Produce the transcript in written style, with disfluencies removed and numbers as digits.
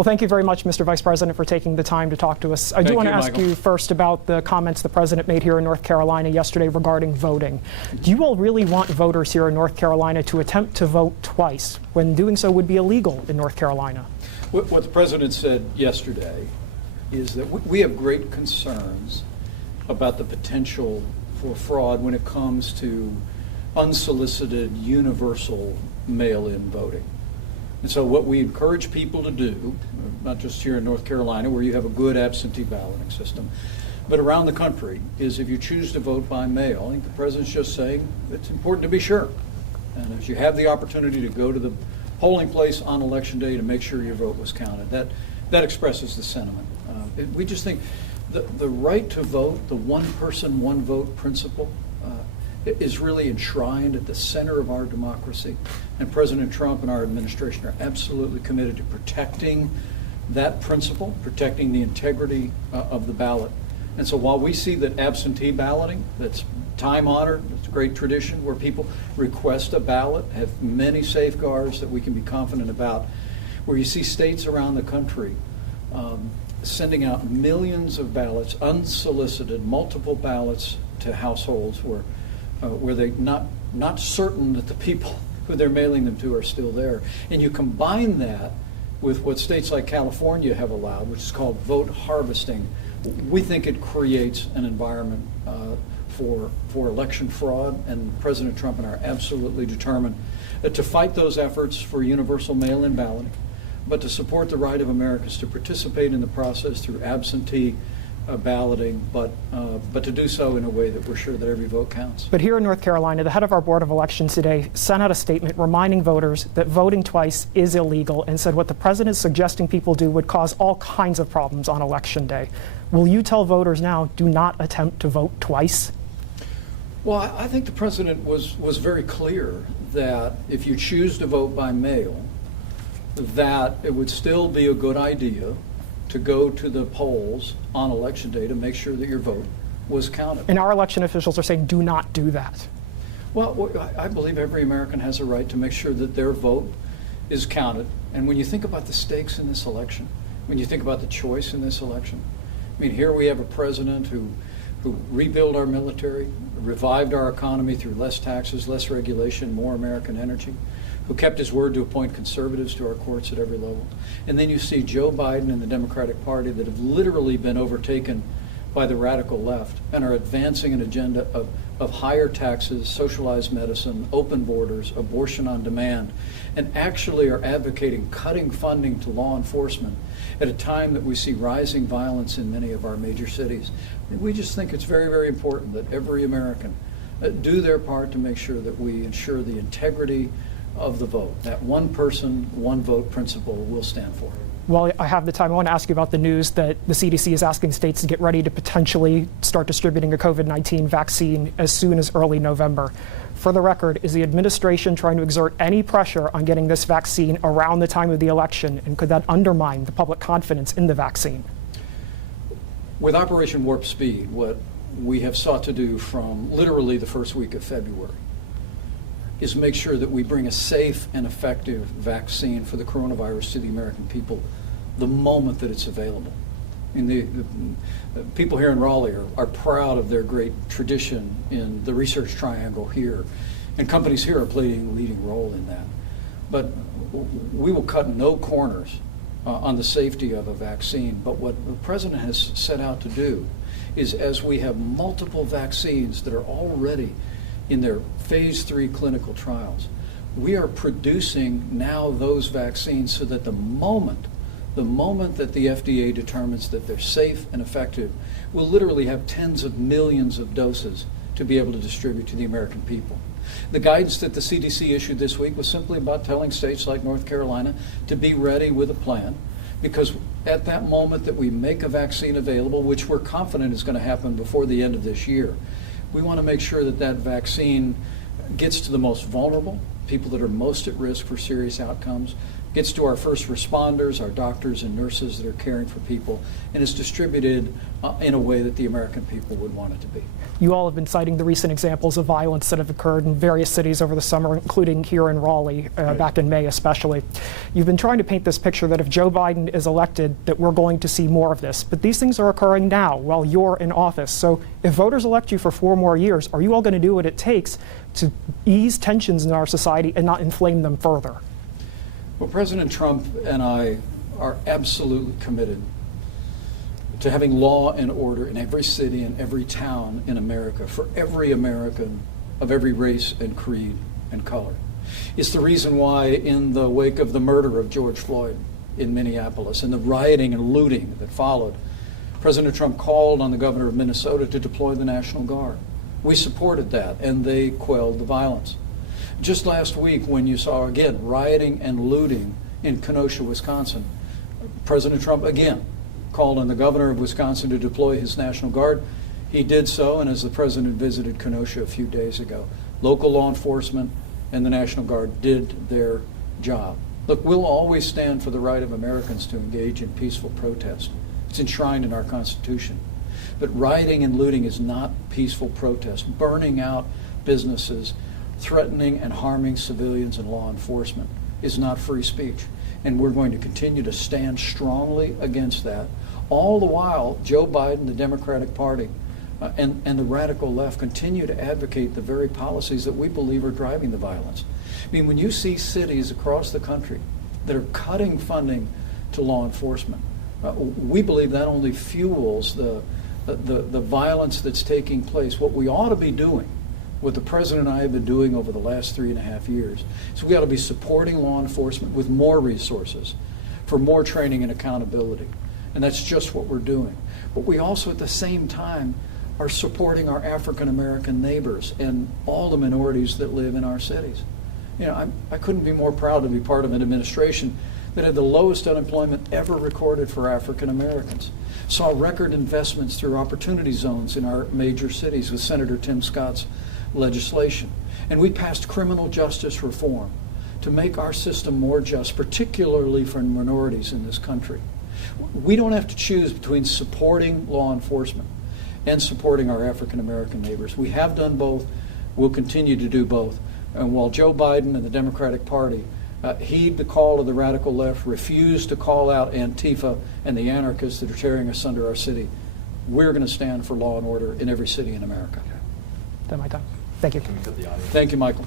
Well, thank you very much, Mr. Vice President, for taking the time to talk to us. I do want to ask you first about the comments the President made here in North Carolina yesterday regarding voting. Do you all really want voters here in North Carolina to attempt to vote twice when doing so would be illegal in North Carolina? What the President said yesterday is that we have great concerns about the potential for fraud when it comes to unsolicited universal mail-in voting. And so what we encourage people to do, not just here in North Carolina where you have a good absentee balloting system, but around the country, is if you choose to vote by mail, I think the President's just saying it's important to be sure. And if you have the opportunity to go to the polling place on Election Day to make sure your vote was counted, that expresses the sentiment. We just think the right to vote, the one person, one vote principle, is really enshrined at the center of our democracy. And President Trump and our administration are absolutely committed to protecting that principle, protecting the integrity of the ballot. And so while we see that absentee balloting, that's time-honored, it's a great tradition where people request a ballot, have many safeguards that we can be confident about, where you see states around the country sending out millions of ballots, unsolicited, multiple ballots to households where they're not certain that the people who they're mailing them to are still there. And you combine that with what states like California have allowed, which is called vote harvesting. We think it creates an environment for election fraud, and President Trump and I are absolutely determined to fight those efforts for universal mail-in balloting, but to support the right of Americans to participate in the process through absentee balloting, but to do so in a way that we're sure that every vote counts. But here in North Carolina, the head of our Board of Elections today sent out a statement reminding voters that voting twice is illegal and said what the President is suggesting people do would cause all kinds of problems on Election Day. Will you tell voters now, do not attempt to vote twice? Well, I think the President was very clear that if you choose to vote by mail, that it would still be a good idea to go to the polls on Election Day to make sure that your vote was counted. And our election officials are saying do not do that. Well, I believe every American has a right to make sure that their vote is counted. And when you think about the stakes in this election, when you think about the choice in this election, I mean, here we have a president who rebuilt our military, revived our economy through less taxes, less regulation, more American energy, who kept his word to appoint conservatives to our courts at every level. And then you see Joe Biden and the Democratic Party that have literally been overtaken by the radical left and are advancing an agenda of higher taxes, socialized medicine, open borders, abortion on demand, and actually are advocating cutting funding to law enforcement at a time that we see rising violence in many of our major cities. We just think it's very, very important that every American do their part to make sure that we ensure the integrity of the vote. That one person, one vote principle will stand for. While I have the time, I want to ask you about the news that the CDC is asking states to get ready to potentially start distributing a COVID-19 vaccine as soon as early November. For the record, is the administration trying to exert any pressure on getting this vaccine around the time of the election, and could that undermine the public confidence in the vaccine? With Operation Warp Speed, what we have sought to do from literally the first week of February is make sure that we bring a safe and effective vaccine for the coronavirus to the American people the moment that it's available. I mean, the people here in Raleigh are proud of their great tradition in the research triangle here, and companies here are playing a leading role in that. But we will cut no corners on the safety of a vaccine. But what the President has set out to do is, as we have multiple vaccines that are already in their phase 3 clinical trials, we are producing now those vaccines so that the moment that the FDA determines that they're safe and effective, we'll literally have tens of millions of doses to be able to distribute to the American people. The guidance that the CDC issued this week was simply about telling states like North Carolina to be ready with a plan, because at that moment that we make a vaccine available, which we're confident is going to happen before the end of this year, we want to make sure that that vaccine gets to the most vulnerable, people that are most at risk for serious outcomes, gets to our first responders, our doctors and nurses that are caring for people, and is distributed in a way that the American people would want it to be. You all have been citing the recent examples of violence that have occurred in various cities over the summer, including here in Raleigh, back in May especially. You've been trying to paint this picture that if Joe Biden is elected, that we're going to see more of this. But these things are occurring now while you're in office. So if voters elect you for 4 more years, are you all going to do what it takes to ease tensions in our society and not inflame them further? Well, President Trump and I are absolutely committed to having law and order in every city and every town in America for every American of every race and creed and color. It's the reason why, in the wake of the murder of George Floyd in Minneapolis and the rioting and looting that followed, President Trump called on the governor of Minnesota to deploy the National Guard. We supported that, and they quelled the violence. Just last week, when you saw, again, rioting and looting in Kenosha, Wisconsin, President Trump again called on the governor of Wisconsin to deploy his National Guard. He did so, and as the president visited Kenosha a few days ago, local law enforcement and the National Guard did their job. Look, we'll always stand for the right of Americans to engage in peaceful protest. It's enshrined in our Constitution. But rioting and looting is not peaceful protest. Burning out businesses, threatening and harming civilians and law enforcement is not free speech. And we're going to continue to stand strongly against that. All the while, Joe Biden, the Democratic Party, and the radical left continue to advocate the very policies that we believe are driving the violence. I mean, when you see cities across the country that are cutting funding to law enforcement, we believe that only fuels the violence that's taking place. What we ought to be doing, what the President and I have been doing over the last 3.5 years, is we ought to be supporting law enforcement with more resources for more training and accountability. And that's just what we're doing. But we also, at the same time, are supporting our African American neighbors and all the minorities that live in our cities. You know, I couldn't be more proud to be part of an administration that had the lowest unemployment ever recorded for African Americans, saw record investments through opportunity zones in our major cities with Senator Tim Scott's legislation. And we passed criminal justice reform to make our system more just, particularly for minorities in this country. We don't have to choose between supporting law enforcement and supporting our African American neighbors. We have done both. We'll continue to do both. And while Joe Biden and the Democratic Party heed the call of the radical left, refuse to call out Antifa and the anarchists that are tearing asunder our city, we're going to stand for law and order in every city in America. That's my time. Thank you. Thank you, Michael.